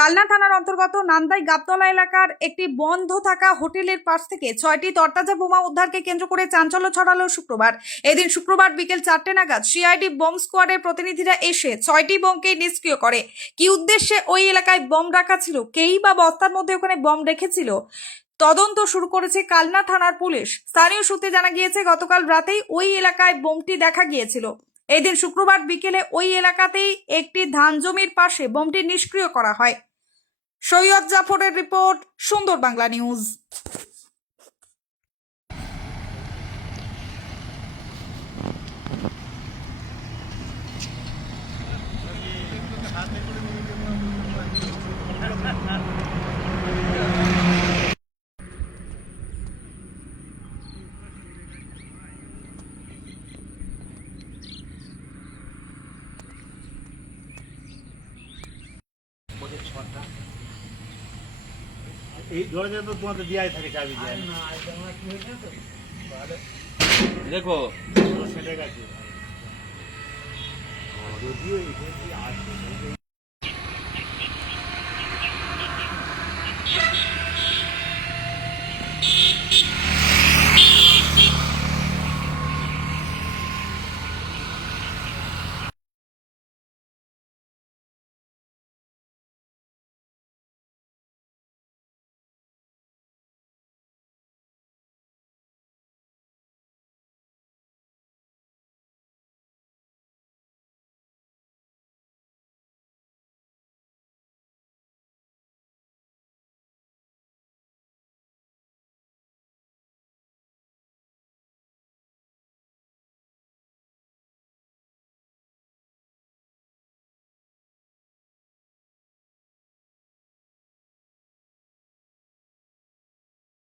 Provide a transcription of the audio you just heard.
কালনা থানার অন্তর্গত নান্দাই গাবতলা এলাকার একটি বন্ধ থাকা হোটেলের পাশ থেকে 6টি তরতাজা বোমা উদ্ধারকে কেন্দ্র করে চাঞ্চল্য ছড়ালো শুক্রবার। এদিন শুক্রবার বিকেল 4টে নাগাদ সিআইডি বম স্কোয়াডের প্রতিনিধিরা এসে 6টি বোমকে নিষ্ক্রিয় করে। কি উদ্দেশ্যে ওই এলাকায় বম রাখা ছিল, কেই বা বস্তার মধ্যে ওখানে বম রেখেছিল, তদন্ত শুরু করেছে কালনা থানার পুলিশ। স্থানীয় সূত্রে জানা গিয়েছে গতকাল রাতেই ওই এলাকায় বোমটি দেখা গিয়েছিল। এদিন শুক্রবার বিকেলে ওই এলাকাতেই একটি ধান জমির পাশে বোমটি নিষ্ক্রিয় করা হয়। সৈয়দ জাফরের রিপোর্ট, সুন্দর বাংলা নিউজ। এই দরজা তো তোমাদের দেওয়াই থাকে, চাবি দেওয়া দেখো সেটা গেছে যদিও